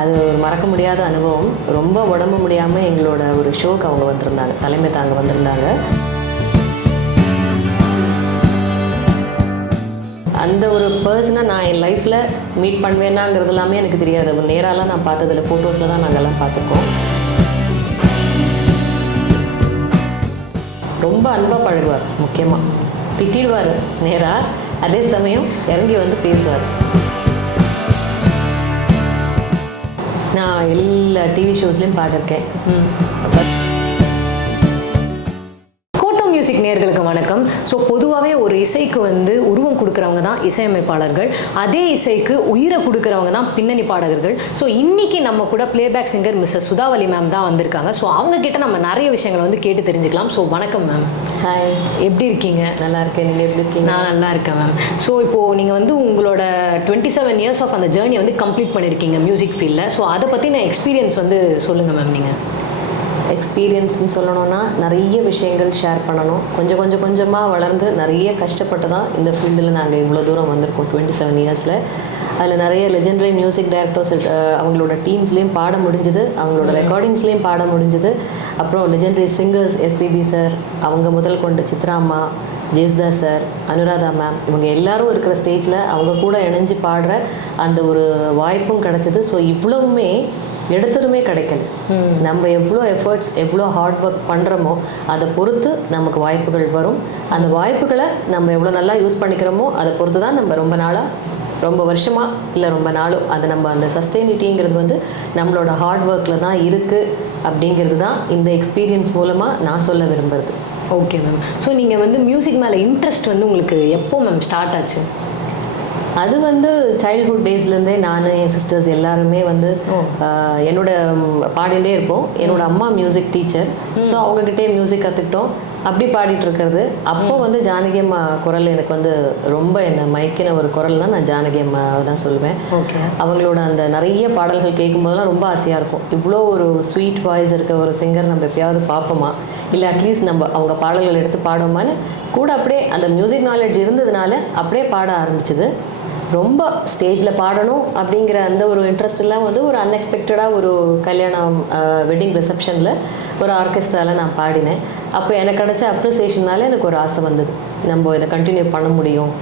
அது ஒரு மறக்க முடியாத அனுபவம். ரொம்ப உடம்பு முடியாமல் எங்களோட ஒரு ஷோக்கு அவங்க வந்திருந்தாங்க, தலைமை தாங்க வந்திருந்தாங்க. அந்த ஒரு பர்சனை நான் என் லைஃப்பில் மீட் பண்ணுவேன்னாங்கிறது எல்லாமே எனக்கு தெரியாது. நேராலாம் நான் பார்த்ததில்ல, ஃபோட்டோஸில் தான் நாங்கள்லாம் பார்த்துருக்கோம். ரொம்ப அன்பாக பழகுவார். முக்கியமாக திட்டிடுவார் நேராக, அதே சமயம் இறங்கி வந்து பேசுவார். நான் எல்லா டிவி ஷோஸ்லேயும் பாடிருக்கேன். மியூசிக் நேயர்களுக்கு வணக்கம். ஸோ பொதுவாகவே ஒரு இசைக்கு வந்து உருவம் கொடுக்குறவங்க தான் இசையமைப்பாளர்கள், அதே இசைக்கு உயிரை கொடுக்குறவங்க தான் பின்னணி பாடகர்கள். ஸோ இன்னைக்கு நம்ம கூட பிளேபேக் சிங்கர் மிஸ்ஸஸ் சுதாவலி மேம் தான் வந்திருக்காங்க. ஸோ அவங்க கிட்ட நம்ம நிறைய விஷயங்களை வந்து கேட்டு தெரிஞ்சுக்கலாம். ஸோ வணக்கம் மேம். ஹாய், எப்படி இருக்கீங்க? நல்லா இருக்கேன். நீங்கள் எப்படி இருக்கீங்க? நான் நல்லா இருக்கேன் மேம். ஸோ இப்போது நீங்கள் வந்து உங்களோட 27 இயர்ஸ் ஆஃப் அந்த ஜேர்னி வந்து கம்ப்ளீட் பண்ணியிருக்கீங்க மியூசிக் ஃபீல்டில். ஸோ அதை பற்றின எக்ஸ்பீரியன்ஸ் வந்து சொல்லுங்கள் மேம். நீங்கள் எக்ஸ்பீரியன்ஸ்னு சொல்லணும்னா நிறைய விஷயங்கள் ஷேர் பண்ணணும். கொஞ்சமாக வளர்ந்து நிறைய கஷ்டப்பட்டு தான் இந்த ஃபீல்டில் நாங்கள் இவ்வளோ தூரம் வந்திருக்கோம் 27 இயர்ஸில். அதில் நிறைய லெஜெண்டரி மியூசிக் டைரக்டர்ஸ் அவங்களோட டீம்ஸ்லேயும் பாட முடிஞ்சுது, அவங்களோட ரெக்கார்டிங்ஸ்லேயும் பாட முடிஞ்சுது. அப்புறம் லெஜெண்டரி சிங்கர்ஸ் எஸ்பிபி சார், அவங்க முதல் கொண்டு சித்ரா அம்மா, ஜேசுதாஸ் சார், அனுராதா மேம், இவங்க எல்லாரும் இருக்கிற ஸ்டேஜில் அவங்க கூட இணைஞ்சு பாடுற அந்த ஒரு வாய்ப்பும் கிடச்சிது. ஸோ இவ்வளவுமே எடுத்ததுமே கிடைக்கல. நம்ம எவ்வளோ எஃபர்ட்ஸ், எவ்வளோ ஹார்ட் ஒர்க் பண்ணுறோமோ அதை பொறுத்து நமக்கு வாய்ப்புகள் வரும். அந்த வாய்ப்புகளை நம்ம எவ்வளோ நல்லா யூஸ் பண்ணிக்கிறோமோ அதை பொறுத்து தான் நம்ம ரொம்ப நாளாக, ரொம்ப வருஷமாக இல்லை ரொம்ப நாளும் அது நம்ம அந்த சஸ்டெயினிட்டிங்கிறது வந்து நம்மளோட ஹார்ட் ஒர்க்கில் தான் இருக்குது. அப்படிங்கிறது தான் இந்த எக்ஸ்பீரியன்ஸ் மூலமாக நான் சொல்ல விரும்புகிறது. Okay ma'am. ஸோ நீங்கள் வந்து மியூசிக் மேலே இன்ட்ரெஸ்ட் வந்து உங்களுக்கு எப்போ மேம் ஸ்டார்ட் ஆச்சு? அது வந்து சைல்ட்ஹுட் டேஸ்லேருந்தே நான், என் சிஸ்டர்ஸ் எல்லாருமே வந்து என்னோட பாடிகிட்டே இருப்போம். என்னோட அம்மா மியூசிக் டீச்சர். ஸோ அவங்கக்கிட்டே மியூசிக் கற்றுக்கிட்டோம். அப்படி பாடிட்டு இருக்கிறது. அப்போ வந்து ஜானகி அம்மா குரல் எனக்கு வந்து ரொம்ப என்னை மயக்கின ஒரு குரல்னால் நான் ஜானகி அம்மா தான் சொல்லுவேன். ஓகே. அவங்களோட அந்த நிறைய பாடல்கள் கேட்கும்போதெல்லாம் ரொம்ப ஆசையாக இருக்கும். இவ்வளோ ஒரு ஸ்வீட் வாய்ஸ் இருக்க ஒரு சிங்கர் நம்ம எப்பயாவது பார்ப்போமா, இல்லை அட்லீஸ்ட் நம்ம அவங்க பாடல்கள் எடுத்து பாடுவோமான்னு கூட அப்படியே அந்த மியூசிக் நாலேஜ் இருந்ததுனால அப்படியே பாட ஆரம்பிச்சிது. ரொம்ப ஸ்டேஜில் பாடணும் அப்படிங்கிற அந்த ஒரு இன்ட்ரெஸ்ட் எல்லாம் வந்து ஒரு அன்எக்ஸ்பெக்டடாக ஒரு கல்யாணம் வெட்டிங் ரிசப்ஷனில் ஒரு ஆர்கெஸ்ட்ராவில் நான் பாடினேன். அப்போ எனக்கு கிடச்ச அப்ரிசியேஷனால எனக்கு ஒரு ஆசை வந்தது, நம்ம இதை கண்டினியூ பண்ண முடியும்,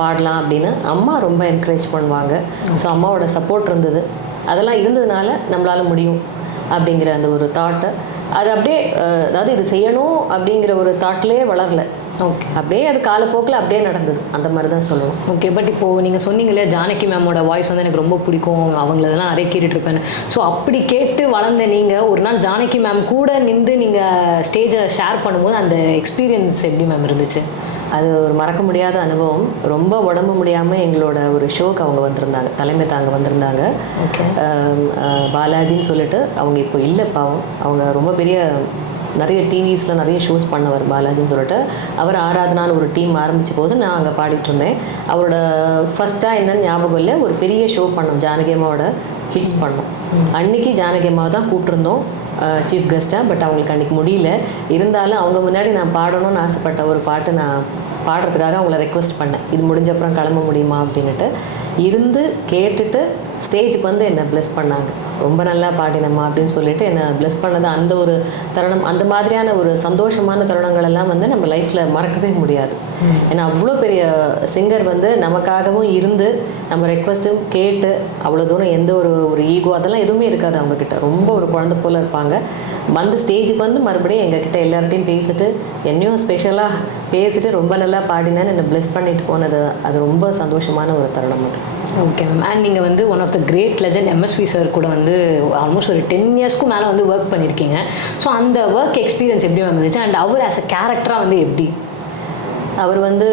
பாடலாம் அப்படின்னு. அம்மா ரொம்ப என்கரேஜ் பண்ணுவாங்க. ஸோ அம்மாவோட சப்போர்ட் இருந்தது. அதெல்லாம் இருந்ததுனால நம்மளால் முடியும் அப்படிங்கிற அந்த ஒரு தாட்டை அது அப்படியே, அதாவது இது செய்யணும் அப்படிங்கிற ஒரு தாட்லேயே வளரல. ஓகே. அப்படியே அது காலப்போக்கில் அப்படியே நடந்தது, அந்த மாதிரி தான் சொல்லணும். ஓகே. பட் இப்போது நீங்கள் சொன்னீங்களே ஜானகி மேமோட வாய்ஸ் வந்து எனக்கு ரொம்ப பிடிக்கும், அவங்களதெல்லாம் நிறைய கேட்டுட்ருப்பேன். ஸோ அப்படி கேட்டு வளர்ந்த நீங்கள் ஒரு நாள் ஜானகி மேம் கூட நின்று நீங்கள் ஸ்டேஜை ஷேர் பண்ணும்போது அந்த எக்ஸ்பீரியன்ஸ் எப்படி மேம் இருந்துச்சு? அது ஒரு மறக்க முடியாத அனுபவம். ரொம்ப உடம்பு முடியாமல் எங்களோட ஒரு ஷோக்கு அவங்க வந்திருந்தாங்க, தலைமை தாங்க வந்திருந்தாங்க. ஓகே. பாலாஜின்னு சொல்லிட்டு, அவங்க இப்போ இல்லை பாவம், அவங்க ரொம்ப பெரிய நிறைய டிவிஸில் நிறைய ஷோஸ் பண்ணவர் பாலாஜின்னு சொல்லிட்டு. அவர் ஆராதனான்னு ஒரு டீம் ஆரம்பித்த போது நான் அங்கே பாடிட்டு இருந்தேன். அவரோட ஃபஸ்ட்டாக என்னன்னு ஞாபகம் இல்லை, ஒரு பெரிய ஷோ பண்ணோம், ஜானகி அம்மாவோட ஹிட்ஸ் பண்ணோம். அன்றைக்கி ஜானகி அம்மாவை தான் கூப்பிட்ருந்தோம் சீஃப் கெஸ்ட்டாக. பட் அவங்களுக்கு அன்றைக்கி முடியல. இருந்தாலும் அவங்க முன்னாடி நான் பாடணும்னு ஆசைப்பட்ட ஒரு பாட்டு நான் பாடுறதுக்காக அவங்கள ரெக்வெஸ்ட் பண்ணேன், இது முடிஞ்ச அப்புறம் கிளம்ப முடியுமா அப்படின்ட்டு. இருந்து கேட்டுட்டு ஸ்டேஜுக்கு வந்து என்னை ப்ளெஸ் பண்ணாங்க. ரொம்ப நல்லா பாடினம்மா அப்படின்னு சொல்லிட்டு என்னை ப்ளெஸ் பண்ணது அந்த ஒரு தருணம், அந்த மாதிரியான ஒரு சந்தோஷமான தருணங்கள் எல்லாம் வந்து நம்ம லைஃப்பில் மறக்கவே முடியாது. ஏன்னா அவ்வளோ பெரிய சிங்கர் வந்து நமக்காகவும் இருந்து நம்ம ரெக்வஸ்ட்டும் கேட்டு அவ்வளோ தூரம் எந்த ஒரு ஈகோ அதெல்லாம் எதுவுமே இருக்காது அவங்கக்கிட்ட. ரொம்ப ஒரு குழந்தை போல் இருப்பாங்க. வந்து ஸ்டேஜுக்கு வந்து மறுபடியும் எங்ககிட்ட எல்லார்ட்டையும் பேசிட்டு, என்னையும் ஸ்பெஷலாக பேசிட்டு ரொம்ப நல்லா பாடினேன்னு என்னை ப்ளெஸ் பண்ணிட்டு போனது, அது ரொம்ப சந்தோஷமான ஒரு தருணம் அது. Okay ma'am. அண்ட் நீங்கள் வந்து one of the great legend MSV sir கூட வந்து ஆல்மோஸ்ட் ஒரு 10 இயர்ஸ்க்கு மேலே வந்து ஒர்க் பண்ணியிருக்கீங்க. ஸோ அந்த ஒர்க் எக்ஸ்பீரியன்ஸ் எப்படி மேம் இருந்துச்சு? அண்ட் அவர் ஆஸ் அ கேரக்டராக வந்து எப்படி? அவர் வந்து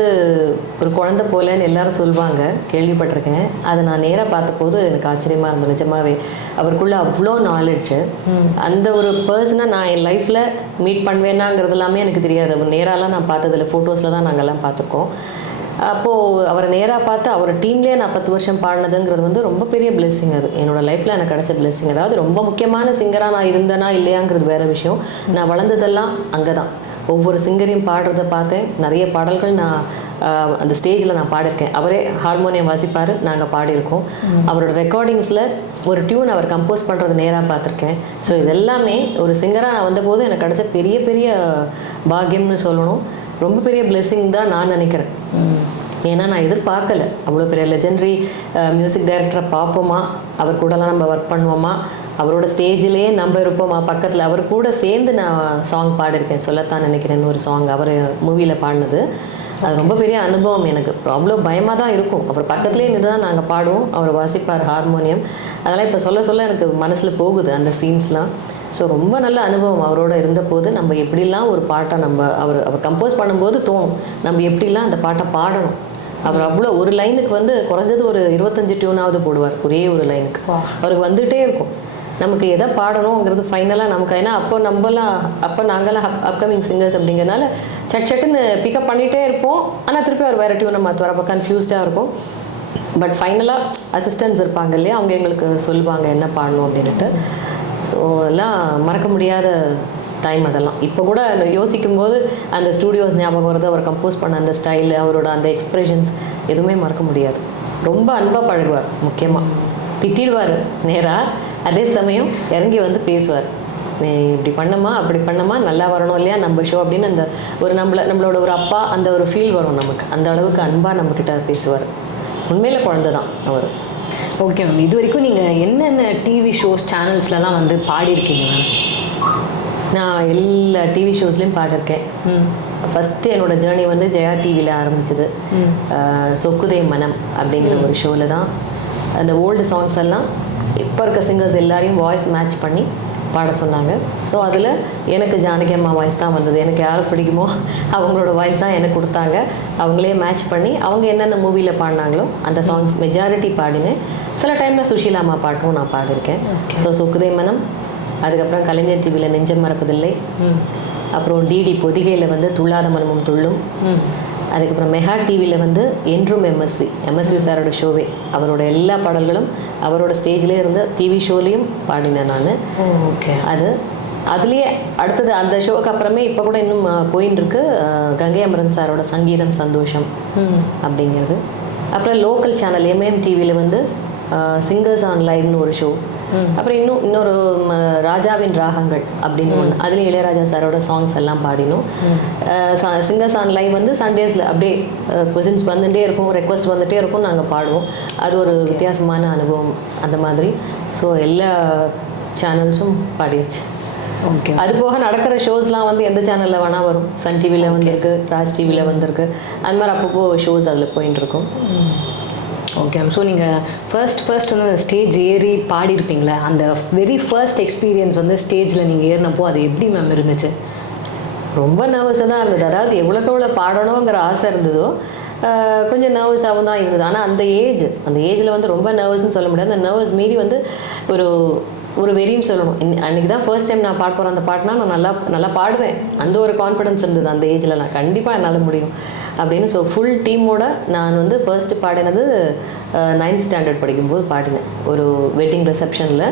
ஒரு குழந்தை போலன்னு எல்லாரும் சொல்லுவாங்க, கேள்விப்பட்டிருக்கேன். அதை நான் நேராக பார்த்தபோது எனக்கு ஆச்சரியமாக இருந்தது. நிஜமாவே அவருக்குள்ளே அவ்வளோ நாலேஜு. அந்த ஒரு பர்சனை நான் என் லைஃப்பில் மீட் பண்ணுவேன்னாங்கிறது எல்லாமே எனக்கு தெரியாது. நேராலாம் நான் பார்த்ததில்ல, ஃபோட்டோஸில் தான் நாங்கள்லாம் பார்த்துருக்கோம். அப்போது அவரை நேராக பார்த்து அவர் டீம்லேயே நான் 10 வருஷம் பாடினதுங்கிறது வந்து ரொம்ப பெரிய பிளெஸ்ஸிங். அது என்னோடய லைஃப்பில் எனக்கு கிடச்ச பிளெஸ்ஸிங். அதாவது ரொம்ப முக்கியமான சிங்கராக நான் இருந்தேனா இல்லையாங்கிறது வேறு விஷயம். நான் வளர்ந்ததெல்லாம் அங்கே தான். ஒவ்வொரு சிங்கரையும் பாடுறத பார்த்தேன். நிறைய பாடல்கள் நான் அந்த ஸ்டேஜில் நான் பாடியிருக்கேன். அவரே ஹார்மோனியம் வாசிப்பார், நாங்கள் பாடியிருக்கோம். அவரோட ரெக்கார்டிங்ஸில் ஒரு டியூன் அவர் கம்போஸ் பண்ணுறது நேராக பார்த்துருக்கேன். ஸோ இதெல்லாமே ஒரு சிங்கராக நான் வந்தபோது எனக்கு கிடைச்ச பெரிய பெரிய பாக்கியம்னு சொல்லணும். ரொம்ப பெரிய பிளெஸ்ஸிங் தான் நான் நினைக்கிறேன். ஏன்னா நான் எதிர்பார்க்கல அவ்வளோ பெரிய லெஜெண்டரி மியூசிக் டைரக்டரை பார்ப்போமா, அவர் கூடலாம் நம்ம ஒர்க் பண்ணுவோமா, அவரோட ஸ்டேஜிலே நம்ம இருப்போமா பக்கத்தில். அவர் கூட சேர்ந்து நான் சாங் பாடியிருக்கேன். சொல்லத்தான் நினைக்கிறேன்னு ஒரு சாங் அவர் மூவியில் பாடினது. அது ரொம்ப பெரிய அனுபவம் எனக்கு. அவ்வளோ பயமாக தான் இருக்கும். அப்புறம் பக்கத்துலேயே இருந்து தான் நாங்கள் பாடுவோம். அவர் வாசிப்பார் ஹார்மோனியம். அதெல்லாம் இப்போ சொல்ல சொல்ல எனக்கு மனசில் போகுது அந்த சீன்ஸ்லாம். ஸோ ரொம்ப நல்ல அனுபவம் அவரோட இருந்தபோது. நம்ம எப்படிலாம் ஒரு பாட்டை அவர் கம்போஸ் பண்ணும்போது தோணும் நம்ம எப்படிலாம் அந்த பாட்டை பாடணும். அவர் அவ்வளோ ஒரு லைனுக்கு குறைஞ்சது ஒரு 25 டியூனாவது போடுவார் ஒரே ஒரு லைனுக்கு. அவருக்கு வந்துகிட்டே இருக்கும். நமக்கு எதை பாடணுங்கிறது ஃபைனலாக நமக்கு. ஏன்னா அப்போ நாங்களாம் அப்கமிங் சிங்கர்ஸ் அப்படிங்கிறனால சட்டுன்னு பிக்கப் பண்ணிகிட்டே இருப்போம். ஆனால் திருப்பி அவர் வேறு டியூனை மாற்றுவார். அப்போ கன்ஃபியூஸ்டாக இருக்கும். பட் ஃபைனலாக அசிஸ்டன்ஸ் இருப்பாங்க இல்லையா, அவங்க எங்களுக்கு சொல்லுவாங்க என்ன பாடணும் அப்படின்ட்டு. ஸோ எல்லாம் மறக்க முடியாத டைம் அதெல்லாம். இப்போ கூட யோசிக்கும் போது அந்த ஸ்டூடியோஸ் ஞாபகம் வருது. அவர் கம்போஸ் பண்ண அந்த ஸ்டைல், அவரோட அந்த எக்ஸ்ப்ரெஷன்ஸ் எதுவுமே மறக்க முடியாது. ரொம்ப அன்பாக பழகுவார். முக்கியமாக திட்டிடுவார் நேராக, அதே சமயம் இறங்கி பேசுவார். நீ இப்படி பண்ணமா அப்படி பண்ணமா, நல்லா வரணும் இல்லையா நம்ம ஷோ அப்படின்னு. அந்த ஒரு நம்மளோட ஒரு அப்பா அந்த ஒரு ஃபீல் வரும் நமக்கு. அந்த அளவுக்கு அன்பாக நம்மக்கிட்ட பேசுவார். உண்மையில குழந்தை தான் அவர். ஓகே மேம், இது வரைக்கும் நீங்கள் என்னென்ன டிவி ஷோஸ் சேனல்ஸ்லலாம் பாடியிருக்கீங்க மேம்? நான் எல்லா டிவி ஷோஸ்லேயும் பாடியிருக்கேன். ஃபஸ்ட்டு என்னோடய ஜேர்னி ஜெயா டிவியில் ஆரம்பிச்சது. சொக்குதே மனம் அப்படிங்கிற ஒரு ஷோவில் தான் அந்த ஓல்டு சாங்ஸ் எல்லாம் இப்போ இருக்க சிங்கர்ஸ் எல்லாரையும் வாய்ஸ் மேட்ச் பண்ணி பாட சொன்னாங்க. ஸோ அதில் எனக்கு ஜானகி அம்மா வாய்ஸ் தான் வந்தது. எனக்கு யாரை பிடிக்குமோ அவங்களோட வாய்ஸ் தான் எனக்கு கொடுத்தாங்க. அவங்களே மேட்ச் பண்ணி அவங்க என்னென்ன மூவியில் பாடினாங்களோ அந்த சாங்ஸ் மெஜாரிட்டி பாடினேன். சில டைமில் சுஷீலா அம்மா பாட்டும் நான் பாடியிருக்கேன். ஸோ சொக்குதே மனம், அதுக்கப்புறம் கலைஞர் டிவியில் நெஞ்சம் மறப்பதில்லை, அப்புறம் டிடி பொதிகையில் துள்ளாத மனமும் துள்ளும், அதுக்கப்புறம் மெகா டிவியில் என்றும் எம்எஸ்வி சாரோட ஷோவே அவரோட எல்லா பாடல்களும் அவரோட ஸ்டேஜ்லேயே இருந்து டிவி ஷோலையும் பாடினேன் நான். ஓகே. அதுலேயே அடுத்தது அந்த ஷோக்கு அப்புறமே இப்போ கூட இன்னும் போயின்னு இருக்கு கங்கை அமரன் சாரோட சங்கீதம் சந்தோஷம் அப்படிங்கிறது. அப்புறம் லோக்கல் சேனல் எம்ஏஎம் டிவியில் சிங்கர்ஸ் ஆன் லைவ்னு ஒரு ஷோ. அப்புறம் இன்னொரு ராஜாவின் ராகங்கள் அப்படின்னு ஒன்று, அதுலேயும் இளையராஜா சாரோட சாங்ஸ் எல்லாம் பாடினோம். சிங்கர்ஸ் ஆன் லைவ் சண்டேஸில் அப்படியே கொஷின்ஸ் வந்துகிட்டே இருக்கும், ரெக்வஸ்ட் வந்துகிட்டே இருக்கும், நாங்கள் பாடுவோம். அது ஒரு வித்தியாசமான அனுபவம் அந்த மாதிரி. ஸோ எல்லா சேனல்ஸும் பாடியாச்சு. ஓகே. அது போக நடக்கிற ஷோஸ்லாம் எந்த சேனலில் வேணால் வரும். சன் டிவியில் வந்திருக்கு, ராஜ் டிவியில் வந்திருக்கு. அந்த மாதிரி அப்பப்போ ஷோஸ் அதில் போயின்னு இருக்கும். Okay ma'am. ஸோ நீங்கள் ஃபர்ஸ்ட் ஸ்டேஜ் ஏறி பாடியிருப்பீங்களே, அந்த வெரி ஃபர்ஸ்ட் எக்ஸ்பீரியன்ஸ் ஸ்டேஜில் நீங்கள் ஏறினப்போ அது எப்படி மேம் இருந்துச்சு? ரொம்ப நர்வஸாக தான் இருந்தது. அதாவது எவ்வளோக்கு பாடணுங்கிற ஆசை இருந்ததோ கொஞ்சம் நர்வஸாகவும் தான் இருந்தது. ஆனால் அந்த ஏஜில் ரொம்ப நர்வஸ்ன்னு சொல்ல முடியாது. அந்த நர்வஸ் மீறி ஒரு வெறின்னு சொல்லணும். அன்றைக்கி தான் ஃபர்ஸ்ட் டைம் நான் பாட போகிறேன் அந்த பாட்டுனா நான் நல்லா பாடுவேன். அந்த ஒரு கான்ஃபிடன்ஸ் இருந்தது அந்த ஏஜில். நான் கண்டிப்பாக என்னால் முடியும் அப்படின்னு. ஸோ ஃபுல் டீமோட நான் ஃபர்ஸ்ட்டு பாடினது 9th ஸ்டாண்டர்ட் படிக்கும்போது பாடினேன். ஒரு வெட்டிங் ரிசப்ஷனில்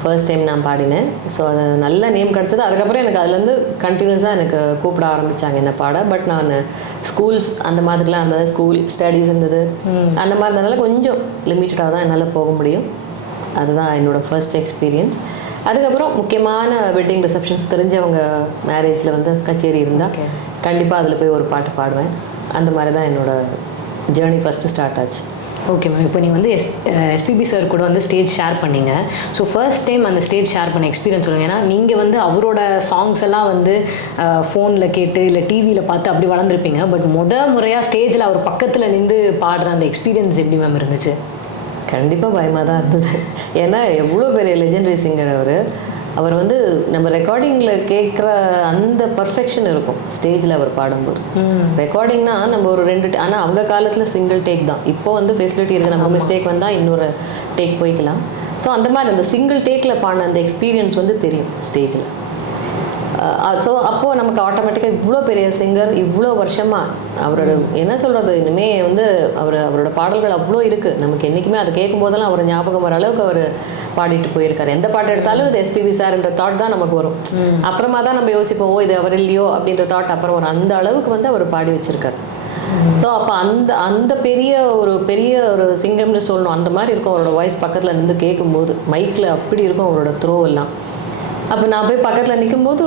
ஃபர்ஸ்ட் டைம் நான் பாடினேன். ஸோ அது நல்ல நேம் கிடச்சது. அதுக்கப்புறம் எனக்கு அதுலேருந்து கண்டினியூஸாக எனக்கு கூப்பிட ஆரம்பித்தாங்க என்ன பாட. பட் நான் ஸ்கூல்ஸ் அந்த மாதிரிலாம் இருந்தது, ஸ்கூல் ஸ்டடீஸ் இருந்தது, அந்த மாதிரி இருந்ததுனால கொஞ்சம் லிமிட்டடாக தான் என்னால் போக முடியும். அதுதான் என்னோடய ஃபர்ஸ்ட் எக்ஸ்பீரியன்ஸ். அதுக்கப்புறம் முக்கியமான வெட்டிங் ரிசப்ஷன்ஸ், தெரிஞ்சவங்க மேரேஜில் கச்சேரி இருந்தால் கண்டிப்பாக அதில் போய் ஒரு பாட்டு பாடுவேன். அந்த மாதிரி தான் என்னோடய ஜேர்னி ஃபஸ்ட்டு ஸ்டார்ட் ஆச்சு. Okay ma'am. இப்போ நீங்கள் எஸ்பிபி சார் கூட ஸ்டேஜ் ஷேர் பண்ணீங்க. ஸோ ஃபர்ஸ்ட் டைம் அந்த ஸ்டேஜ் ஷேர் பண்ண எக்ஸ்பீரியன்ஸ் சொல்லுங்கள். ஏன்னா நீங்கள் அவரோட சாங்ஸ் எல்லாம் ஃபோனில் கேட்டு இல்லை டிவியில் பார்த்து அப்படி வளர்ந்துருப்பீங்க. பட் முறையாக ஸ்டேஜில் அவர் பக்கத்தில் நின்று பாடுற அந்த எக்ஸ்பீரியன்ஸ் எப்படி மேம் இருந்துச்சு? கண்டிப்பாக பயமாக தான் இருந்தது. ஏன்னா எவ்வளோ பெரிய லெஜெண்டரி சிங்கர் அவர் நம்ம ரெக்கார்டிங்கில் கேட்குற அந்த பர்ஃபெக்ஷன் இருக்கும் ஸ்டேஜில் அவர் பாடும்போது. ரெக்கார்டிங்னா நம்ம ஒரு 2 ஆனால் அவங்க காலத்தில் சிங்கிள் டேக் தான். இப்போது ஃபெசிலிட்டி இருக்குது, நம்ம மிஸ்டேக் வந்தால் இன்னொரு டேக் போய்க்கலாம். ஸோ அந்த மாதிரி அந்த சிங்கிள் டேக்கில் பாடின அந்த எக்ஸ்பீரியன்ஸ் தெரியும் ஸ்டேஜில். ஸோ அப்போது நமக்கு ஆட்டோமேட்டிக்காக இவ்வளோ பெரிய சிங்கர் இவ்வளோ வருஷமாக அவரோட என்ன சொல்கிறது, இனிமேல் வந்து அவரோட பாடல்கள் அவ்வளோ இருக்குது நமக்கு. என்றைக்குமே அதை கேட்கும் போதெல்லாம் அவர் ஞாபகம் வர அளவுக்கு அவர் பாடிட்டு போயிருக்காரு. எந்த பாட்டு எடுத்தாலும் இது எஸ்பிபி சார்ன்ற தாட் தான் நமக்கு வரும். அப்புறமா தான் நம்ம யோசிப்போம், ஓ இது அவர் இல்லையோ அப்படின்ற தாட் அப்புறம் வரும். அந்த அளவுக்கு வந்து அவர் பாடி வச்சிருக்காரு. ஸோ அப்போ அந்த பெரிய ஒரு சிங்கம்னு சொல்லணும். அந்த மாதிரி இருக்கும் அவரோட வாய்ஸ் பக்கத்தில் நின்று கேட்கும்போது. மைக்கில் அப்படி இருக்கும் அவரோட த்ரோ எல்லாம். அப்போ நான் போய் பக்கத்தில் நிற்கும்போது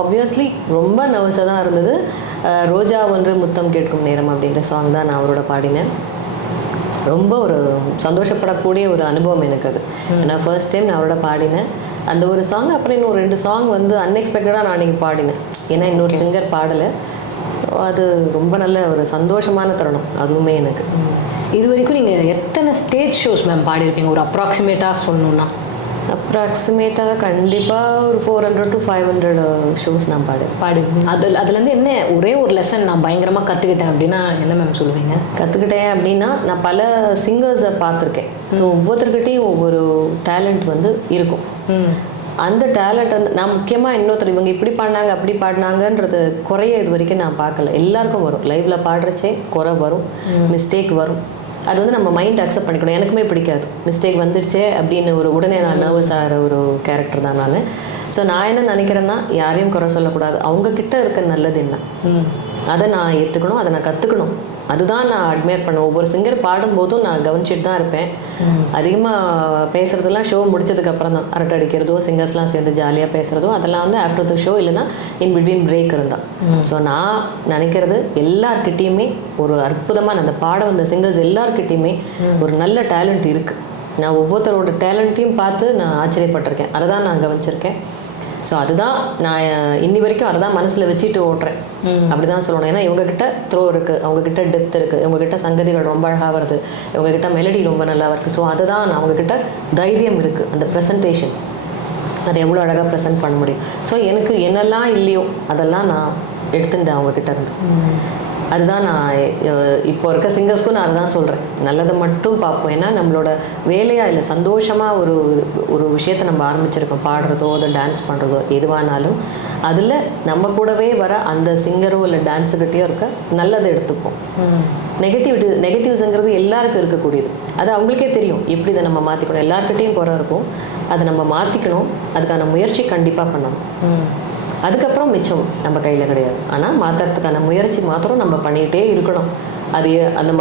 ஆப்வியஸ்லி ரொம்ப நர்வஸாக தான் இருந்தது. ரோஜா ஒன்று முத்தம் கேட்கும் நேரம் அப்படிங்கிற சாங் தான் நான் அவரோட பாடினேன். ரொம்ப ஒரு சந்தோஷப்படக்கூடிய ஒரு அனுபவம் எனக்கு அது. ஏன்னா ஃபர்ஸ்ட் டைம் நான் அவரோட பாடினேன் அந்த ஒரு சாங். அப்புறம் இன்னும் 2 சாங் வந்து அன்எக்ஸ்பெக்டடாக நான் அன்றைக்கி பாடினேன். ஏன்னா இன்னொரு சிங்கர் பாடலை. அது ரொம்ப நல்ல ஒரு சந்தோஷமான தருணம் அதுவுமே எனக்கு. இது வரைக்கும் நீங்கள் எத்தனை ஸ்டேஜ் ஷோஸ் மேம் பாடியிருப்பீங்க ஒரு அப்ராக்சிமேட்டாக சொல்லணுன்னா? அப்ராக்சிமேட்டாக கண்டிப்பாக ஒரு 400 to 500 ஷோஸ் நான் பாடுவேன். அதுலேருந்து என்ன ஒரே ஒரு லெசன் நான் பயங்கரமாக கற்றுக்கிட்டேன் அப்படின்னா என்ன மேம் சொல்லுவீங்க? கற்றுக்கிட்டேன் அப்படின்னா நான் பல சிங்கர்ஸை பார்த்துருக்கேன். ஸோ ஒவ்வொருத்தர்கிட்டையும் ஒவ்வொரு டேலண்ட் வந்து இருக்கும். அந்த டேலண்ட் வந்து நான் முக்கியமாக இன்னொருத்தர் இவங்க இப்படி பாடினாங்க அப்படி பாடினாங்கன்றது குறைய இது வரைக்கும் நான் பார்க்கல. எல்லாருக்கும் வரும். லைவில் பாடுறச்சே குறை வரும், மிஸ்டேக் வரும். அது வந்து நம்ம மைண்ட் அக்செப்ட் பண்ணிக்கணும். எனக்குமே பிடிக்காது மிஸ்டேக் வந்துடுச்சே அப்படின்னு உடனே நான் நர்வஸ் ஆகிற ஒரு கேரக்டர் தான் நான். ஸோ நான் என்ன நினைக்கிறேன்னா யாரையும் குறை சொல்லக்கூடாது. அவங்கக்கிட்ட இருக்க நல்லது என்ன அதை நான் ஏற்றுக்கணும், அதை நான் கற்றுக்கணும். அதுதான் நான் அட்மையர் பண்ணுவேன். ஒவ்வொரு சிங்கர் பாடும்போதும் நான் கவனிச்சுட்டு தான் இருப்பேன். அதிகமாக பேசுகிறதுலாம் ஷோ முடிச்சதுக்கப்புறம் தான். அரட்டை அடிக்கிறதோ சிங்கர்ஸ்லாம் சேர்ந்து ஜாலியாக பேசுகிறதோ அதெல்லாம் வந்து ஆஃப்டர் த ஷோ, இல்லைன்னா இன் பிட்வீன் பிரேக் இருந்தால். ஸோ நான் நினைக்கிறது எல்லார்கிட்டேயுமே ஒரு அற்புதமான அந்த பாட வந்த சிங்கர்ஸ் எல்லார்கிட்டேயுமே ஒரு நல்ல டேலண்ட் இருக்குது. நான் ஒவ்வொருத்தரோட டேலண்ட்டையும் பார்த்து நான் ஆச்சரியப்பட்டிருக்கேன். அதை தான் நான் கவனிச்சிருக்கேன். ஸோ அதுதான் நான் இன்னி வரைக்கும் அதை தான் மனசில் வச்சுட்டு ஓட்டுறேன். அப்படி தான் சொல்லணும். ஏன்னா இவங்ககிட்ட த்ரோ இருக்குது, அவங்கக்கிட்ட டெப்த் இருக்குது, இவங்ககிட்ட சங்கதிகள் ரொம்ப அழகாக வருது, இவங்ககிட்ட மெலடி ரொம்ப நல்லா இருக்குது. ஸோ அதுதான் நான் அவங்கக்கிட்ட தைரியம் இருக்குது. அந்த ப்ரெசன்டேஷன் அதை எவ்வளோ அழகாக ப்ரெசென்ட் பண்ண முடியும். ஸோ எனக்கு என்னெல்லாம் இல்லையோ அதெல்லாம் நான் எடுத்துட்டேன் அவங்கக்கிட்ட இருந்து. அதுதான் நான் இப்போ இருக்க சிங்கர்ஸ்க்கும் நான் அதுதான் சொல்கிறேன். நல்லதை மட்டும் பார்ப்போம். ஏன்னா நம்மளோட வேலையாக இல்லை சந்தோஷமாக ஒரு விஷயத்தை நம்ம ஆரம்பிச்சிருக்கோம். பாடுறதோ அதை டான்ஸ் பண்ணுறதோ எதுவானாலும் அதில் நம்ம கூடவே வர அந்த சிங்கரோ இல்லை டான்ஸுக்கிட்டேயோ இருக்க நல்லதை எடுத்துப்போம். நெகட்டிவ்ஸுங்கிறது எல்லாருக்கும் இருக்கக்கூடியது. அது அவங்களுக்கே தெரியும் எப்படி இதை நம்ம மாற்றிக்கணும். எல்லாருக்கிட்டையும் குறை இருக்கும், அதை நம்ம மாற்றிக்கணும். அதுக்கான முயற்சி கண்டிப்பாக பண்ணணும். அதுக்கப்புறம் மிச்சம் நம்ம கையில் கிடையாது. ஆனால் மாற்றுறதுக்கான முயற்சி மாத்திரம் நம்ம பண்ணிகிட்டே இருக்கணும். அது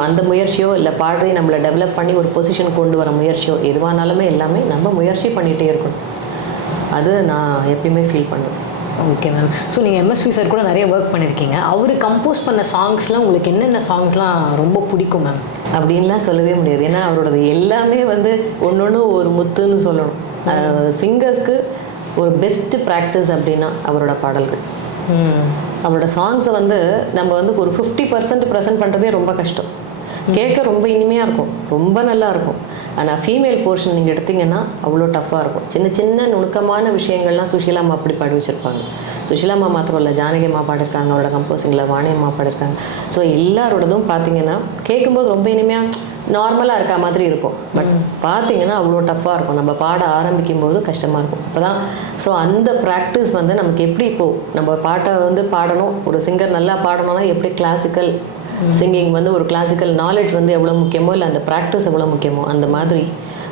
அந்த முயற்சியோ இல்லை பாடுறதை நம்மளை டெவலப் பண்ணி ஒரு பொசிஷன் கொண்டு வர முயற்சியோ எதுவானாலுமே எல்லாமே நம்ம முயற்சி பண்ணிகிட்டே இருக்கணும். அது நான் எப்பயுமே ஃபீல் பண்ணுவேன். Okay ma'am. ஸோ நீங்கள் எம்எஸ்வி சார் கூட நிறைய ஒர்க் பண்ணியிருக்கீங்க. அவர் கம்போஸ் பண்ண சாங்ஸ்லாம் உங்களுக்கு என்னென்ன சாங்ஸ்லாம் ரொம்ப பிடிக்கும் மேம்? அப்படின்லாம் சொல்லவே முடியாது. ஏன்னா அவரோடது எல்லாமே வந்து ஒன்று ஒரு முத்துன்னு சொல்லணும். சிங்கர்ஸ்க்கு ஒரு பெஸ்ட் ப்ராக்டிஸ் அப்படின்னா அவரோட பாடல்கள். அவரோட சாங்ஸை வந்து நம்ம வந்து ஒரு 50% ப்ரெசென்ட் பண்ணுறதே ரொம்ப கஷ்டம். கேட்க ரொம்ப இனிமையாக இருக்கும், ரொம்ப நல்லா இருக்கும். ஆனால் ஃபீமேல் போர்ஷன் நீங்கள் எடுத்திங்கன்னா அவ்வளோ டஃப்பாக இருக்கும். சின்ன சின்ன நுணுக்கமான விஷயங்கள்லாம் சுஷீலா அம்மா அப்படி பாடி வச்சுருப்பாங்க. சுஷீலா அம்மா மாத்திரம் இல்லை, ஜானகி அம்மா பாடிருக்காங்க அவரோட கம்போசிங்கில், வாணி அம்மா பாடிருக்காங்க. ஸோ எல்லாரோடதும் பார்த்தீங்கன்னா கேட்கும்போது ரொம்ப இனிமையாக நார்மலாக இருக்க மாதிரி இருக்கும். பட் பார்த்தீங்கன்னா அவ்வளோ டஃப்பாக இருக்கும். நம்ம பாட ஆரம்பிக்கும் போது கஷ்டமாக இருக்கும். இப்போ தான் ஸோ அந்த ப்ராக்டிஸ் வந்து நமக்கு எப்படி இப்போது நம்ம பாட்டை வந்து பாடணும், ஒரு சிங்கர் நல்லா பாடணும்னா எப்படி கிளாசிக்கல் சிங்கிங் வந்து ஒரு கிளாசிக்கல் நாலேஜ் வந்து எவ்வளோ முக்கியமோ இல்லை அந்த ப்ராக்டிஸ் எவ்வளோ முக்கியமோ அந்த மாதிரி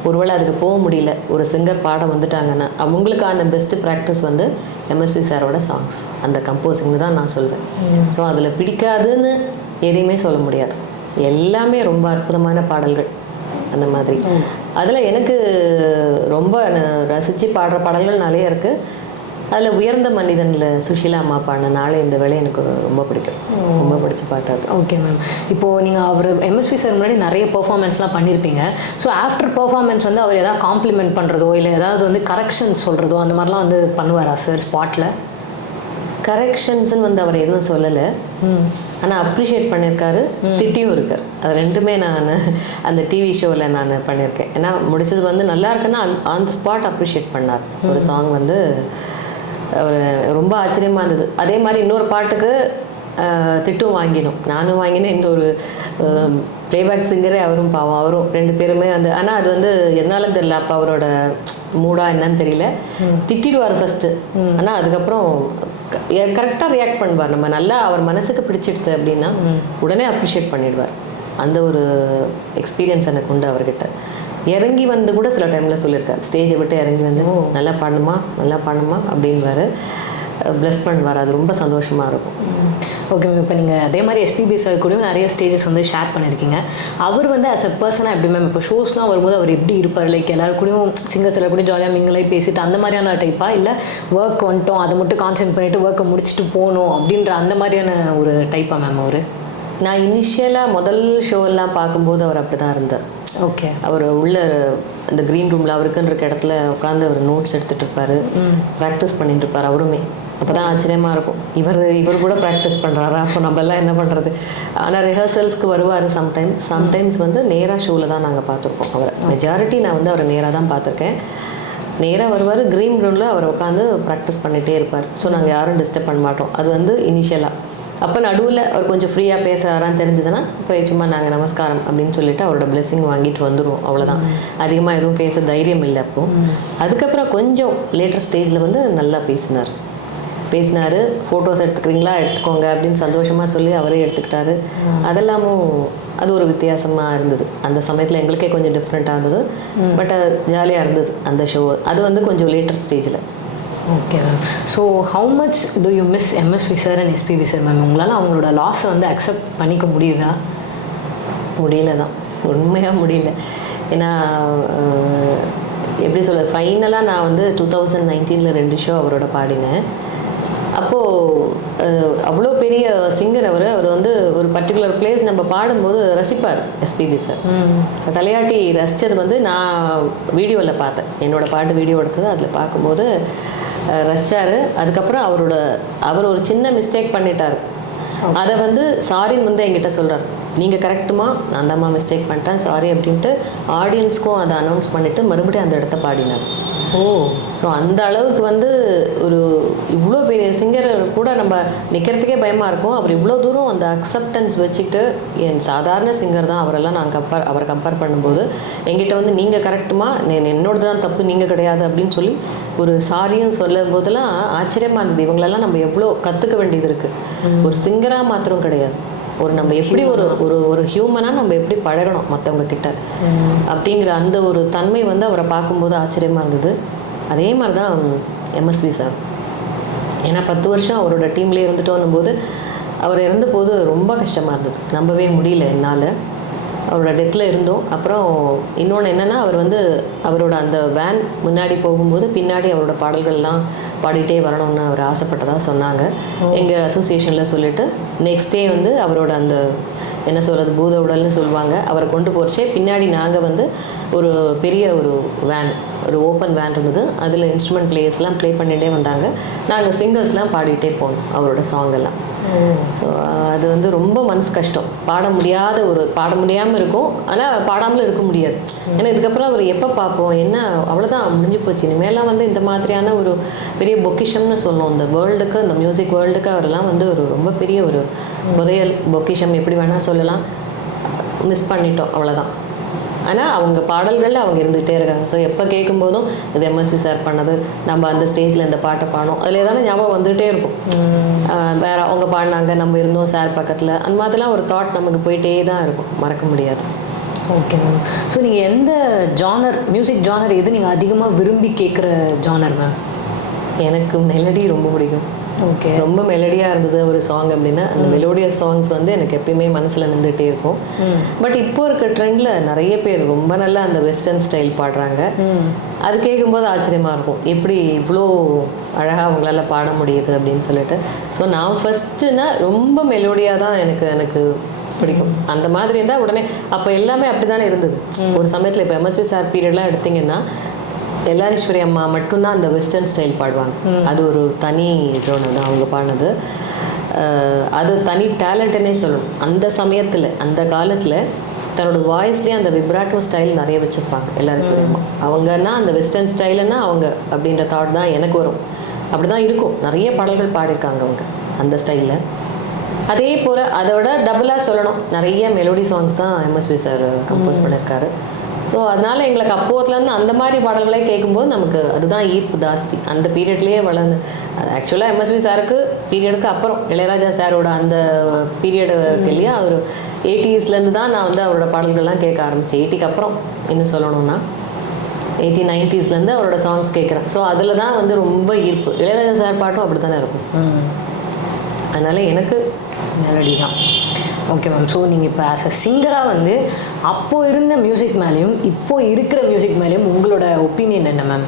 ஒருவேளை அதுக்கு போக முடியல ஒரு சிங்கர் பாட வந்துட்டாங்கன்னா அவங்களுக்கான பெஸ்ட்டு ப்ராக்டிஸ் வந்து எம்எஸ்வி சாரோட சாங்ஸ், அந்த கம்போசிங்னு தான் நான் சொல்வேன். ஸோ அதில் பிடிக்காதுன்னு எதையுமே சொல்ல முடியாது. எல்லாமே ரொம்ப அற்புதமான பாடல்கள் அந்த மாதிரி. அதில் எனக்கு ரொம்ப ரசித்து பாடுற பாடல்கள் நிறைய இருக்குது. அதில் உயர்ந்த மனிதனில் சுஷீலா அம்மா பாடின நாளே இந்த வேலை எனக்கு ரொம்ப பிடிக்கும், ரொம்ப பிடிச்ச பாட்டு அது. Okay ma'am. இப்போது நீங்கள் அவர் எம்எஸ்வி சார் முன்னாடி நிறைய பெர்ஃபார்மன்ஸ்லாம் பண்ணியிருப்பீங்க. ஸோ ஆஃப்டர் பெர்ஃபார்மன்ஸ் வந்து அவர் ஏதாவது காம்ப்ளிமெண்ட் பண்ணுறதோ இல்லை ஏதாவது வந்து கரெக்ஷன்ஸ் சொல்கிறதோ அந்த மாதிரிலாம் வந்து பண்ணுவாரா சார் ஸ்பாட்டில்? கரெக்ஷன்ஸ்ன்னு வந்து அவர் எதுவும் சொல்லலை, ஆனால் அப்ரிஷியேட் பண்ணியிருக்காரு, திட்டியும் இருக்கார். அது ரெண்டுமே நான் அந்த டிவி ஷோவில் நான் பண்ணியிருக்கேன். ஏன்னா முடிச்சது வந்து நல்லா இருக்குன்னா ஆன் த ஸ்பாட் அப்ரிஷியேட் பண்ணார். ஒரு சாங் வந்து ஒரு ரொம்ப ஆச்சரியமாக இருந்தது. அதே மாதிரி இன்னொரு பாட்டுக்கு திட்டும் வாங்கினோம், நானும் வாங்கினேன், இன்னொரு ப்ளேபேக் சிங்கரே அவரும் பாவம், அவரும் 2 பேருமே வந்து, ஆனால் அது வந்து எதனால தெரியல, அப்போ அவரோட மூடா என்னன்னு தெரியல, திட்டிடுவார் ஃபஸ்ட்டு. ஆனால் அதுக்கப்புறம் கரெக்டாக ரியாக்ட் பண்ணுவார். நம்ம நல்லா அவர் மனசுக்கு பிடிச்சிடுது அப்படின்னா உடனே அப்ரிஷியேட் பண்ணிடுவார். அந்த ஒரு எக்ஸ்பீரியன்ஸ் எனக்கு உண்டு அவர்கிட்ட. இறங்கி வந்து கூட சில டைமில் சொல்லியிருக்காரு, ஸ்டேஜை விட்டு இறங்கி வந்து நல்லா பாடணுமா நல்லா பாடணுமா அப்படின்வார், ப்ளஸ் பண்ணுவார். அது ரொம்ப சந்தோஷமாக இருக்கும். Okay ma'am. இப்போ நீங்கள் அதே மாதிரி எஸ்பிபி சார் கூடயும் நிறைய ஸ்டேஜஸ் வந்து ஷேர் பண்ணியிருக்கீங்க. அவர் வந்து ஆஸ் அ பர்சனாக எப்படி மேம், இப்போ ஷோஸ்லாம் வரும்போது அவர் எப்படி இருப்பார்? லைக் எல்லாரும் கூடயும் சிங்கர்ஸ் எல்லாம் கூட ஜாலியாக மிங்கலாகி பேசிட்டு அந்த மாதிரியான டைப்பா, இல்லை ஒர்க் வந்துட்டோம் அதை மட்டும் கான்சென்ட் பண்ணிவிட்டு ஒர்க்கை முடிச்சுட்டு போகணும் அப்படின்ற அந்த மாதிரியான ஒரு டைப்பா மேம் அவர்? நான் இனிஷியலாக முதல் ஷோவெல்லாம் பார்க்கும்போது அவர் அப்படி தான் இருந்தார். ஓகே. அவர் உள்ள அந்த க்ரீன் ரூமில் அவருக்குன்ற இடத்துல உட்காந்து அவர் நோட்ஸ் எடுத்துகிட்டு இருப்பார், ப்ராக்டிஸ் பண்ணிட்டு இருப்பார் அவருமே. அப்போ தான் ஆச்சரியமாக இருக்கும், இவர் கூட ப்ராக்டிஸ் பண்ணுறாரா, அப்போ நம்மளாம் என்ன பண்ணுறது. ஆனால் ரிஹர்சல்ஸ்க்கு வருவார் சம்டைம்ஸ் வந்து நேராக ஷோவில் தான் நாங்கள் பார்த்துருக்கோம் அவரை. மெஜாரிட்டி நான் வந்து அவரை நேராக தான் பார்த்துருக்கேன். நேராக வருவார், க்ரீன் ரூமில் அவர் உட்காந்து ப்ராக்டிஸ் பண்ணிகிட்டே இருப்பார். ஸோ நாங்கள் யாரும் டிஸ்டர்ப் பண்ண மாட்டோம். அது வந்து இனிஷியலாக. அப்போ நடுவில் அவர் கொஞ்சம் ஃப்ரீயாக பேசுகிறாரான்னு தெரிஞ்சதுன்னா இப்போ சும்மா நாங்கள் நமஸ்காரம் அப்படின்னு சொல்லிட்டு அவரோட பிளெஸிங் வாங்கிட்டு வந்துடுவோம், அவ்வளோதான். அதிகமாக எதுவும் பேச தைரியம் இல்லை அப்போது. அதுக்கப்புறம் கொஞ்சம் லேட்டர் ஸ்டேஜில் வந்து நல்லா பேசினார். ஃபோட்டோஸ் எடுத்துக்கிறீங்களா, எடுத்துக்கோங்க அப்படின்னு சந்தோஷமாக சொல்லி அவரே எடுத்துக்கிட்டாரு. அதெல்லாமும் அது ஒரு வித்தியாசமாக இருந்தது. அந்த சமயத்தில் எங்களுக்கே கொஞ்சம் டிஃப்ரெண்ட்டாக இருந்தது. பட் ஜாலியாக இருந்தது அந்த ஷோ. அது வந்து கொஞ்சம் லேட்டர் ஸ்டேஜில். Okay ma'am. So how much to you miss MSV sir and SPB sir ma'am? உங்களால் அவங்களோட லாஸை வந்து அக்செப்ட் பண்ணிக்க முடியுதா? முடியல தான், உண்மையாக முடியல. ஏன்னா எப்படி சொல்ல, ஃபைனலாக நான் வந்து 2019 2 ஷோ அவரோட பாடினேன். அப்போது அவ்வளோ பெரிய சிங்கர் அவர் வந்து ஒரு பர்டிகுலர் பிளேஸ் நம்ம பாடும்போது ரசிப்பார் எஸ்பிபி சார். தலையாட்டி ரசித்தது வந்து நான் வீடியோவில் பார்த்தேன், என்னோடய பாட்டு வீடியோ எடுத்தது அதில் பார்க்கும்போது ரசித்தார். அதுக்கப்புறம் அவர் ஒரு சின்ன மிஸ்டேக் பண்ணிட்டார். அதை வந்து சாரின்னு வந்து என்கிட்ட சொல்கிறார், நீங்கள் கரெக்டுமா, நான் தான்மா மிஸ்டேக் பண்ணிட்டேன் சாரி அப்படின்ட்டு ஆடியன்ஸ்க்கும் அதை அனௌன்ஸ் பண்ணிவிட்டு மறுபடியும் அந்த இடத்த பாடினார். ஸோ அந்த அளவுக்கு வந்து ஒரு இவ்வளோ பெரிய சிங்கர் கூட நம்ம நிற்கிறதுக்கே பயமாக இருக்கும். அவர் இவ்வளோ தூரம் அந்த அக்செப்டன்ஸ் வச்சுக்கிட்டு, என் சாதாரண சிங்கர் தான் அவரெல்லாம் அவரை கம்பேர் பண்ணும்போது என்கிட்ட வந்து நீங்கள் கரெக்டுமா, என்னோட தான் தப்பு, நீங்கள் கிடையாது அப்படின்னு சொல்லி ஒரு சாரியும் சொல்லும் போதெல்லாம் ஆச்சரியமாக இருந்தது. இவங்களெல்லாம் நம்ம எவ்வளோ கற்றுக்க வேண்டியது இருக்குது. ஒரு சிங்கராக மாத்திரம் கிடையாது, ஒரு நம்ம எப்படி ஒரு ஹியூமனாக நம்ம எப்படி பழகணும் மற்றவங்க கிட்ட அப்படிங்கிற அந்த ஒரு தன்மை வந்து அவரை பார்க்கும்போது ஆச்சரியமாக இருந்தது. அதே மாதிரி தான் எம்எஸ்வி சார். ஏன்னா 10 வருஷம் அவரோட டீம்லேயே இருந்துட்டோன்னும் போது அவர் இறந்தபோது ரொம்ப கஷ்டமாக இருந்தது, நம்பவே முடியல என்னால். அவரோட டெத்தில் இருந்தோம். அப்புறம் இன்னொன்று என்னென்னா, அவர் வந்து அவரோட அந்த வேன் முன்னாடி போகும்போது பின்னாடி அவரோட பாடல்கள்லாம் பாடிட்டே வரணும்னு அவர் ஆசைப்பட்டதாக சொன்னாங்க எங்கள் அசோசியேஷனில். சொல்லிவிட்டு நெக்ஸ்ட் டே வந்து அவரோட அந்த என்ன சொல்கிறது, பூத உடல்னு சொல்லுவாங்க, அவரை கொண்டு போகிறச்சே பின்னாடி நாங்கள் வந்து ஒரு பெரிய ஒரு வேன், ஒரு ஓப்பன் வேன் இருந்தது. அதில் இன்ஸ்ட்ருமெண்ட் பிளேயர்ஸ்லாம் ப்ளே பண்ணிகிட்டே வந்தாங்க, நாங்கள் சிங்கர்ஸ்லாம் பாடிட்டே போனோம் அவரோட சாங்கெல்லாம். ஸோ அது வந்து ரொம்ப மனசு கஷ்டம். பாட முடியாமல் இருக்கும், ஆனால் பாடாமல் இருக்க முடியாது. ஏன்னா இதுக்கப்புறம் அவர் எப்போ பார்ப்போம், என்ன அவ்வளோதான் முடிஞ்சு போச்சு. இனிமேலாம் வந்து இந்த மாதிரியான ஒரு பெரிய பொக்கிஷம்னு சொல்லணும் இந்த வேர்ல்டுக்கு, இந்த மியூசிக் வேர்ல்டுக்கு அவரெல்லாம் வந்து ஒரு ரொம்ப பெரிய ஒரு புதையல், பொக்கிஷம் எப்படி வேணால் சொல்லலாம். மிஸ் பண்ணிட்டோம், அவ்வளோதான். ஆனால் அவங்க பாடல்களில் அவங்க இருந்துகிட்டே இருக்காங்க. ஸோ எப்போ கேட்கும்போதும் இது எம்எஸ்வி சார் பண்ணது, நம்ம அந்த ஸ்டேஜில் இந்த பாட்டை பாடணும், அதில் ஏதாவது ஞாபகம் வந்துகிட்டே இருக்கும். வேறு அவங்க பாடினாங்க, நம்ம இருந்தோம் சார் பக்கத்தில், அந்த மாதிரிலாம் ஒரு தாட் நமக்கு போயிட்டே தான் இருக்கும், மறக்க முடியாது. Okay ma'am. ஸோ நீங்கள் எந்த ஜானர், மியூசிக் ஜானர் எது நீங்கள் அதிகமாக விரும்பி கேட்குற ஜானர் மேம்? எனக்கு மெலடி ரொம்ப பிடிக்கும். ஓகே. ரொம்ப மெலடியாக இருந்தது ஒரு சாங் அப்படின்னா, அந்த மெலோடியஸ் சாங்ஸ் வந்து எனக்கு எப்பயுமே மனசில் நின்றுகிட்டே இருக்கும். பட் இப்போ இருக்க ட்ரெண்டில் நிறைய பேர் ரொம்ப நல்லா அந்த வெஸ்டர்ன் ஸ்டைல் பாடுறாங்க. அது கேட்கும்போது ஆச்சரியமாக இருக்கும், எப்படி இவ்வளோ அழகாக அவங்களால பாட முடியுது அப்படின்னு சொல்லிட்டு. ஸோ நான் ஃபஸ்ட்டுனா ரொம்ப மெலோடியாக தான் எனக்கு பிடிக்கும். அந்த மாதிரி இருந்தால் உடனே அப்போ எல்லாமே அப்படி தானே இருந்தது ஒரு சமயத்தில். இப்போ எம்எஸ்வி சார் பீரியட்லாம் எடுத்திங்கன்னா எல்லாரீஸ்வரி அம்மா மட்டும்தான் அந்த வெஸ்டர்ன் ஸ்டைல் பாடுவாங்க. அது ஒரு தனி ஜோனு தான் அவங்க பாடினது. அது தனி டேலண்ட்டுன்னே சொல்லணும். அந்த சமயத்தில், அந்த காலத்தில் தன்னோட வாய்ஸ்லேயே அந்த விப்ராட்டோ ஸ்டைல் நிறைய வச்சுருப்பாங்க எல்லாரீஸ்வரி அம்மா. அவங்கன்னா அந்த வெஸ்டர்ன் ஸ்டைலுன்னா அவங்க அப்படின்ற தாட் தான் எனக்கு வரும். அப்படி தான் இருக்கும். நிறைய பாடல்கள் பாடியிருக்காங்க அவங்க அந்த ஸ்டைலில். அதே போல் அதோட டபுளாக சொல்லணும், நிறைய மெலோடி சாங்ஸ் தான் எம்எஸ்வி சார் கம்போஸ் பண்ணியிருக்காரு. ஸோ அதனால் எங்களுக்கு அப்போதுலேருந்து அந்த மாதிரி பாடல்களே கேட்கும்போது நமக்கு அதுதான் ஈர்ப்பு ஜாஸ்தி. அந்த பீரியட்லேயே வளர்ந்து ஆக்சுவலாக எம்எஸ்வி சாருக்கு பீரியடுக்கு அப்புறம் இளையராஜா சாரோட அந்த பீரியடு இருக்கு இல்லையா, ஒரு 80s தான் நான் வந்து அவரோட பாடல்கள்லாம் கேட்க ஆரம்பித்தேன். 80க்கு அப்புறம் இன்னும் சொல்லணும்னா 80-90s அவரோட சாங்ஸ் கேட்குறேன். ஸோ அதில் தான் வந்து ரொம்ப ஈர்ப்பு. இளையராஜா சார் பாட்டும் அப்படி தானே இருக்கும். அதனால் எனக்கு மெலடி தான். Okay ma'am. ஸோ நீங்கள் இப்போ ஆஸ் அ சிங்கராக வந்து அப்போது இருந்த மியூசிக் மேலேயும் இப்போ இருக்கிற மியூசிக் மேலேயும் உங்களோட ஒப்பீனியன் என்ன மேம்?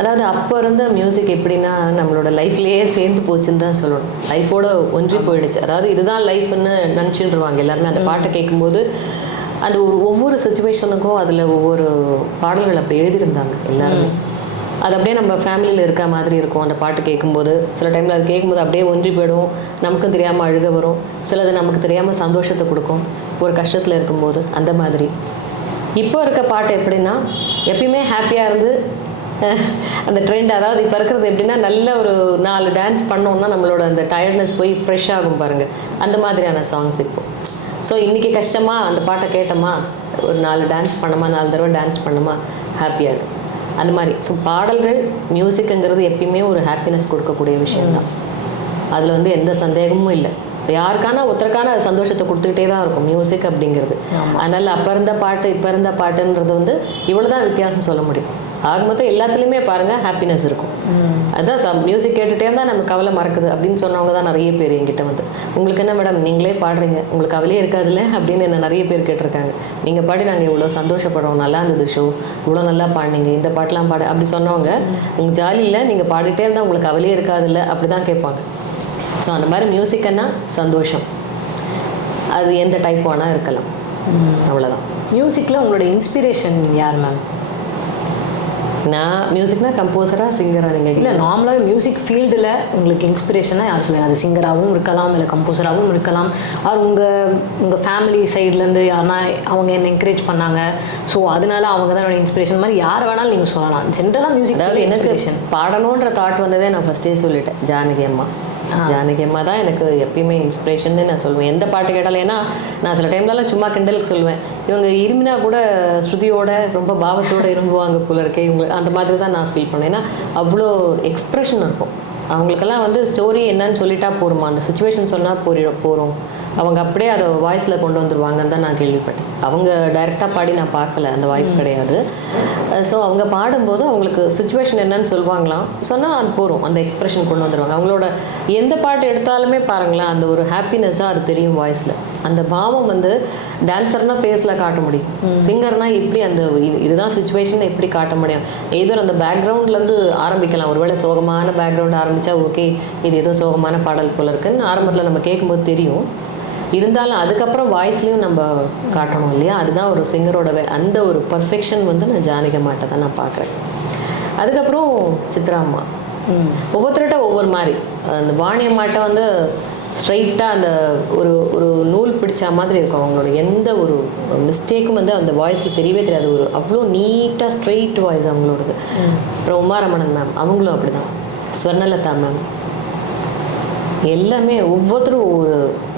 அதாவது அப்போ இருந்த மியூசிக் எப்படின்னா நம்மளோட லைஃப்லேயே சேர்ந்து போச்சுன்னு தான் சொல்லணும். லைஃபோட ஒன்றி போயிடுச்சு. அதாவது இதுதான் லைஃப்னு நினச்சிட்டுருவாங்க எல்லாருமே. அந்த பாட்டை கேட்கும்போது அது ஒவ்வொரு சுச்சுவேஷனுக்கும் அதில் ஒவ்வொரு பாடல்கள் அப்படி எழுதியிருந்தாங்க எல்லாருமே. அது அப்படியே நம்ம ஃபேமிலியில் இருக்க மாதிரி இருக்கும். அந்த பாட்டு கேட்கும்போது சில டைமில் அது கேட்கும்போது அப்படியே ஒன்றி போயிடும். நமக்கும் தெரியாமல் அழுக வரும். சிலது நமக்கு தெரியாமல் சந்தோஷத்தை கொடுக்கும் ஒரு கஷ்டத்தில் இருக்கும்போது. அந்த மாதிரி இப்போ இருக்க பாட்டு எப்படின்னா எப்பயுமே ஹாப்பியாக இருந்து அந்த ட்ரெண்ட், அதாவது இப்போ இருக்கிறது எப்படின்னா நல்ல ஒரு 4 டான்ஸ் பண்ணோம்னா நம்மளோட அந்த டயர்ட்னஸ் போய் ஃப்ரெஷ் ஆகும் பாருங்கள், அந்த மாதிரியான சாங்ஸ் இப்போ. ஸோ இன்றைக்கி கஷ்டமா அந்த பாட்டை கேட்டோமா, ஒரு 4 டான்ஸ் பண்ணோமா, 4 தடவை டான்ஸ் பண்ணோமா, ஹாப்பியாக இருக்கும் அந்த மாதிரி. ஸோ பாடல்கள் மியூசிக்குங்கிறது எப்பயுமே ஒரு ஹாப்பினஸ் கொடுக்கக்கூடிய விஷயம்தான். அதில் வந்து எந்த சந்தேகமும் இல்லை. யாருக்கான ஒருத்தருக்கான சந்தோஷத்தை கொடுத்துக்கிட்டே தான் இருக்கும் மியூசிக் அப்படிங்கிறது. அதனால் அப்போ இருந்த பாட்டு இப்போ இருந்த பாட்டுன்றது வந்து இவ்வளோ தான் வித்தியாசம் சொல்ல முடியும். ஆக மொத்தம் எல்லாத்துலேயுமே பாருங்கள் ஹாப்பினஸ் இருக்கும். அதுதான் மியூசிக் கேட்டுகிட்டே இருந்தால் நம்ம கவலை மறக்குது அப்படின்னு சொன்னவங்க தான் நிறைய பேர் என்கிட்ட வந்து, உங்களுக்கு என்ன மேடம் நீங்களே பாடுறீங்க, உங்களுக்கு கவலையே இருக்காதுல்ல அப்படின்னு என்ன நிறைய பேர் கேட்டிருக்காங்க. நீங்கள் பாடி நாங்கள் இவ்வளோ சந்தோஷப்படுறோம், நல்லா இருந்தது ஷோ, இவ்வளோ நல்லா பாடினீங்க, இந்த பாட்டெலாம் பாடு அப்படி சொன்னவங்க உங்களுக்கு ஜாலி இல்லை, நீங்கள் பாடிட்டே இருந்தால் உங்களுக்கு கவலையே இருக்காதுல்ல அப்படி தான் கேட்பாங்க. ஸோ அந்த மாதிரி மியூசிக்குன்னா சந்தோஷம், அது எந்த டைப் வேணால் இருக்கலாம், அவ்வளோதான். மியூசிக்கில் உங்களோட இன்ஸ்பிரேஷன் யார் மேம்? நான் மியூசிக்னா கம்போசராக சிங்கராக? நீங்கள் இல்லை, நார்மலாகவே மியூசிக் ஃபீல்டில் உங்களுக்கு இன்ஸ்பிரேஷனாக யார் சொல்லுங்கள்? அது சிங்கராகவும் இருக்கலாம், இல்லை கம்போசராகவும் இருக்கலாம், அது உங்கள் ஃபேமிலி சைட்லேருந்து யாருன்னா அவங்க என்ன என்கரேஜ் பண்ணாங்க, ஸோ அதனால அவங்க தான் என்னோட இன்ஸ்பிரேஷன் மாதிரி யார் வேணாலும் நீங்கள் சொல்லலாம். ஜென்ரலாக மியூசிக், அதாவது எனக்கு பாடணுன்ற தாட் வந்ததே நான் ஃபஸ்ட்டே சொல்லிட்டேன், ஜானகி அம்மா. ஜானகி அம்மா தான் எனக்கு எப்பயுமே இன்ஸ்பிரேஷன்னு நான் சொல்லுவேன். எந்த பாட்டு கேட்டாலும், ஏன்னா நான் சில டைம்லலாம் சும்மா கிண்டலுக்கு சொல்லுவேன், இவங்க இருமினா கூட ஸ்ருதியோட ரொம்ப பாவத்தோடு இரும்புவாங்க போல இருக்கே இவங்க, அந்த மாதிரி தான் நான் ஃபீல் பண்ணேன். ஏன்னா அவ்வளோ எக்ஸ்ப்ரெஷன் இருக்கும் அவங்களுக்கெல்லாம். வந்து ஸ்டோரி என்னன்னு சொல்லிட்டா போருமா, அந்த சுச்சுவேஷன் சொன்னால் போகிறோம், அவங்க அப்படியே அதை வாய்ஸில் கொண்டு வந்துடுவாங்கன்னு தான் நான் கேள்விப்பட்டேன். அவங்க டைரெக்டாக பாடி நான் பார்க்கல, அந்த வாய்ப்பு கிடையாது. ஸோ அவங்க பாடும்போது அவங்களுக்கு சுச்சுவேஷன் என்னன்னு சொல்லுவாங்களாம், சொன்னால் அது போகிறோம், அந்த எக்ஸ்ப்ரெஷன் கொண்டு வந்துடுவாங்க. அவங்களோட எந்த பாட்டு எடுத்தாலுமே பாருங்களேன், அந்த ஒரு ஹாப்பினஸ்ஸாக அது தெரியும் வாய்ஸில். அந்த பாவம் வந்து டான்ஸர்னால் ஃபேஸில் காட்ட முடியும், சிங்கர்னால் எப்படி அந்த இதுதான் சுச்சுவேஷன் எப்படி காட்ட முடியும். ஏதோ அந்த பேக்ரவுண்ட்லேருந்து ஆரம்பிக்கலாம், ஒருவேளை சோகமான பேக்ரவுண்ட் ஆரம்பித்தா ஓகே இது ஏதோ சோகமான பாடல் போல இருக்குன்னு ஆரம்பத்தில் நம்ம கேட்கும்போது தெரியும். இருந்தாலும் அதுக்கப்புறம் வாய்ஸ்லேயும் நம்ம காட்டணும் இல்லையா, அதுதான் ஒரு சிங்கரோட அந்த ஒரு பர்ஃபெக்ஷன் வந்து நான் ஜானகி அம்மாட்ட தான் நான் பார்க்குறேன். அதுக்கப்புறம் சித்ரா அம்மா, ஒவ்வொருத்தர்கிட்ட ஒவ்வொரு மாதிரி. அந்த வாணி அம்மாட்ட வந்து ஸ்ட்ரைட்டாக அந்த ஒரு நூல் பிடிச்ச மாதிரி இருக்கும், அவங்களோட எந்த ஒரு மிஸ்டேக்கும் வந்து அந்த வாய்ஸில் தெரியவே தெரியாது, ஒரு அவ்வளோ நீட்டாக ஸ்ட்ரெயிட் வாய்ஸ் அவங்களோடது. அப்புறம் உமாரமணன் மேம், அவங்களும் அப்படி தான். ஸ்வர்ணலதா மேம், எல்லாமே ஒவ்வொருத்தரும்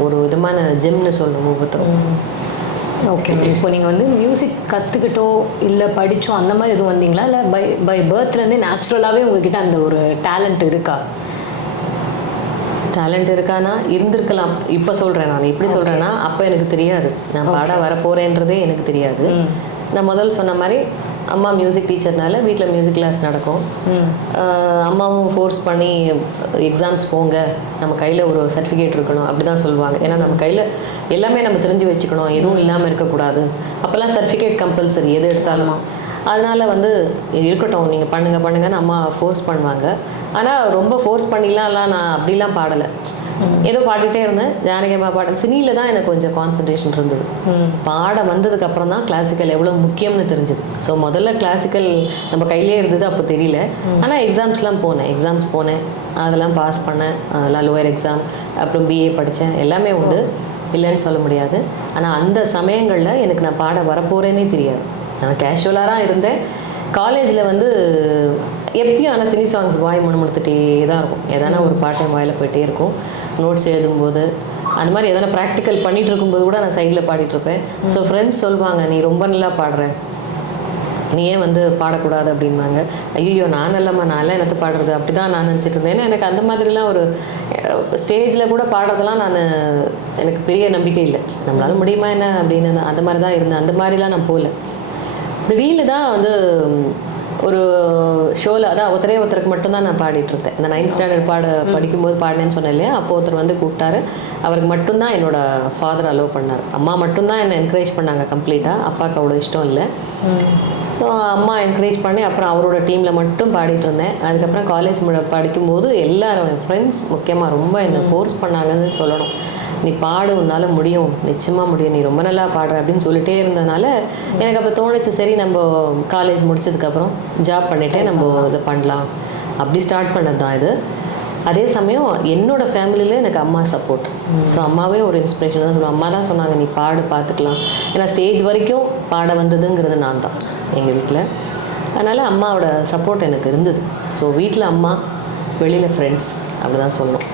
ஒரு விதமான ஜெம்னு சொல்லணும் ஒவ்வொருத்தரும். Okay ma'am. இப்போ நீங்கள் வந்து மியூசிக் கற்றுக்கிட்டோ இல்லை படித்தோ அந்த மாதிரி எதுவும் வந்தீங்களா, இல்லை பை பர்த்லேருந்தே நேச்சுரலாகவே உங்ககிட்ட அந்த ஒரு டேலண்ட் இருக்கா? டேலண்ட் இருக்கானா, இருந்திருக்கலாம். இப்போ சொல்கிறேன், நான் எப்படி சொல்கிறேன்னா, அப்போ எனக்கு தெரியாது நான் பாட வரப்போகிறேன்றதே எனக்கு தெரியாது. நான் முதல்ல சொன்ன மாதிரி அம்மா மியூசிக் டீச்சர்னால வீட்டில் மியூசிக் கிளாஸ் நடக்கும். அம்மாவும் ஃபோர்ஸ் பண்ணி எக்ஸாம்ஸ் போங்க, நம்ம கையில் ஒரு சர்டிஃபிகேட் இருக்கணும் அப்படி தான் சொல்லுவாங்க. ஏன்னா நம்ம கையில் எல்லாமே நம்ம தெரிஞ்சு வச்சுக்கணும், எதுவும் இல்லாமல் இருக்கக்கூடாது. அப்போல்லாம் சர்டிஃபிகேட் கம்பல்சரி எது எடுத்தாலுமா. அதனால் வந்து இருக்கட்டும் நீங்கள் பண்ணுங்கன்னு அம்மா ஃபோர்ஸ் பண்ணுவாங்க. ஆனால் ரொம்ப ஃபோர்ஸ் பண்ணிலாம் நான் அப்படிலாம் பாடலை, ஏதோ பாடிட்டே இருந்தேன். ஜானகி அம்மா பாட சினியில் தான் எனக்கு கொஞ்சம் கான்சன்ட்ரேஷன் இருந்தது. பாட வந்ததுக்கப்புறம் தான் கிளாசிக்கல் எவ்வளோ முக்கியம்னு தெரிஞ்சுது. ஸோ முதல்ல கிளாசிக்கல் நம்ம கையிலே இருந்தது, அப்போ தெரியல. ஆனால் எக்ஸாம்ஸ் போனேன், அதெல்லாம் பாஸ் பண்ணேன். அதெல்லாம் லோயர் எக்ஸாம், அப்புறம் பிஏ படித்தேன், எல்லாமே உண்டு, இல்லைன்னு சொல்ல முடியாது. ஆனால் அந்த சமயங்களில் எனக்கு நான் பாட வரப்போகிறேன்னே தெரியாது. நான் கேஷுவலாக இருந்தேன். காலேஜில் வந்து எப்பயும் ஆனால் சினி சாங்ஸ் வாய் முணுமுணுத்துட்டே தான் இருக்கும். எதனா ஒரு பாட்டு வாயில் போயிட்டே இருக்கும். நோட்ஸ் எழுதும்போது அந்த மாதிரி எதனா ப்ராக்டிக்கல் பண்ணிகிட்டு இருக்கும்போது கூட நான் சைடில் பாடிட்டுருப்பேன். ஸோ ஃப்ரெண்ட்ஸ் சொல்லுவாங்க, நீ ரொம்ப நல்லா பாடுற, நீ ஏன் வந்து பாடக்கூடாது அப்படின்வாங்க. ஐயோ நான் நல்லம்மா, நான்லாம் என்னத்தை பாடுறது அப்படி தான் நான் நினச்சிட்டு இருந்தேன். ஏன்னா எனக்கு அந்த மாதிரிலாம் ஒரு ஸ்டேஜில் கூட பாடுறதெல்லாம் எனக்கு பெரிய நம்பிக்கை இல்லை. நம்மளால முடியுமா என்ன அப்படின்னு அந்த மாதிரி தான் இருந்தேன். அந்த மாதிரிலாம் நான் போகல. திடீர்னு தான் வந்து ஒரு ஷோவில், அதான் ஒருத்தருக்கு மட்டும்தான் நான் பாடிட்டுருந்தேன். இந்த 9th ஸ்டாண்டர்ட் படிக்கும்போது பாடினேன்னு சொன்னேன் இல்லையா, அப்போ ஒருத்தர் வந்து கூப்பிட்டாரு. அவருக்கு மட்டும்தான் என்னோடய ஃபாதர் அலோவ் பண்ணார். அம்மா மட்டும்தான் என்னை என்கரேஜ் பண்ணாங்க கம்ப்ளீட்டாக. அப்பாவுக்கு அவ்வளோ இஷ்டம் இல்லை. ஸோ அம்மா என்கரேஜ் பண்ணி அப்புறம் அவரோட டீமில் மட்டும் பாடிட்டு இருந்தேன். அதுக்கப்புறம் காலேஜ் படிக்கும்போது எல்லாரும் என் ஃப்ரெண்ட்ஸ் முக்கியமாக ரொம்ப என்னை ஃபோர்ஸ் பண்ணாங்கன்னு சொல்லணும். நீ பாடு, உன்னால் முடியும், நிச்சயமாக முடியும், நீ ரொம்ப நல்லா பாடுற அப்படின்னு சொல்லிட்டே இருந்ததுனால எனக்கு அப்போ தோணுச்சு, சரி நம்ம காலேஜ் முடிச்சதுக்கப்புறம் ஜாப் பண்ணிகிட்டே நம்ம இதை பண்ணலாம். அப்படி ஸ்டார்ட் பண்ணது தான் இது. அதே சமயம் என்னோடய ஃபேமிலியில் எனக்கு அம்மா சப்போர்ட். ஸோ அம்மாவே ஒரு இன்ஸ்பிரேஷன் தான் சொல்லுவேன். அம்மா தான் சொன்னாங்க, நீ பாடு, பார்த்துக்கலாம். ஏன்னா ஸ்டேஜ் வரைக்கும் பாட வந்ததுங்கிறது நான் தான் எங்கள் வீட்டில். அதனால் அம்மாவோட சப்போர்ட் எனக்கு இருந்தது. ஸோ வீட்டில் அம்மா, வெளியில் ஃப்ரெண்ட்ஸ், அப்படி தான் சொல்லணும்.